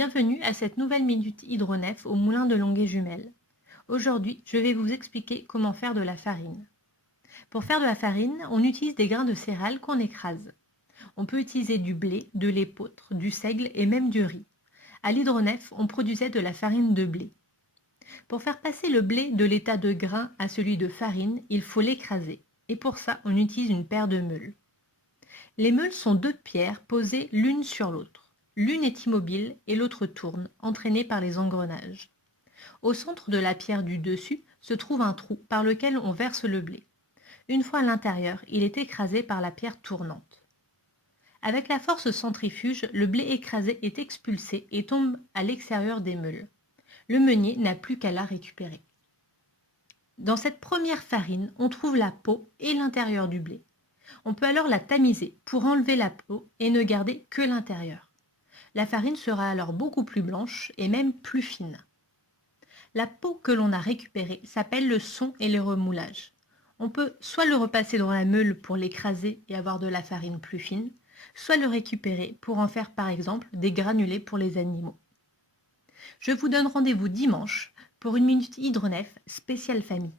Bienvenue à cette nouvelle Minute Hydronef au moulin de Longuet-Jumelles. Aujourd'hui, je vais vous expliquer comment faire de la farine. Pour faire de la farine, on utilise des grains de céréales qu'on écrase. On peut utiliser du blé, de l'épeautre, du seigle et même du riz. À l'hydronef, on produisait de la farine de blé. Pour faire passer le blé de l'état de grain à celui de farine, il faut l'écraser. Et pour ça, on utilise une paire de meules. Les meules sont deux pierres posées l'une sur l'autre. L'une est immobile et l'autre tourne, entraînée par les engrenages. Au centre de la pierre du dessus se trouve un trou par lequel on verse le blé. Une fois à l'intérieur, il est écrasé par la pierre tournante. Avec la force centrifuge, le blé écrasé est expulsé et tombe à l'extérieur des meules. Le meunier n'a plus qu'à la récupérer. Dans cette première farine, on trouve la peau et l'intérieur du blé. On peut alors la tamiser pour enlever la peau et ne garder que l'intérieur. La farine sera alors beaucoup plus blanche et même plus fine. La peau que l'on a récupérée s'appelle le son et le remoulage. On peut soit le repasser dans la meule pour l'écraser et avoir de la farine plus fine, soit le récupérer pour en faire par exemple des granulés pour les animaux. Je vous donne rendez-vous dimanche pour une minute hydronef spéciale famille.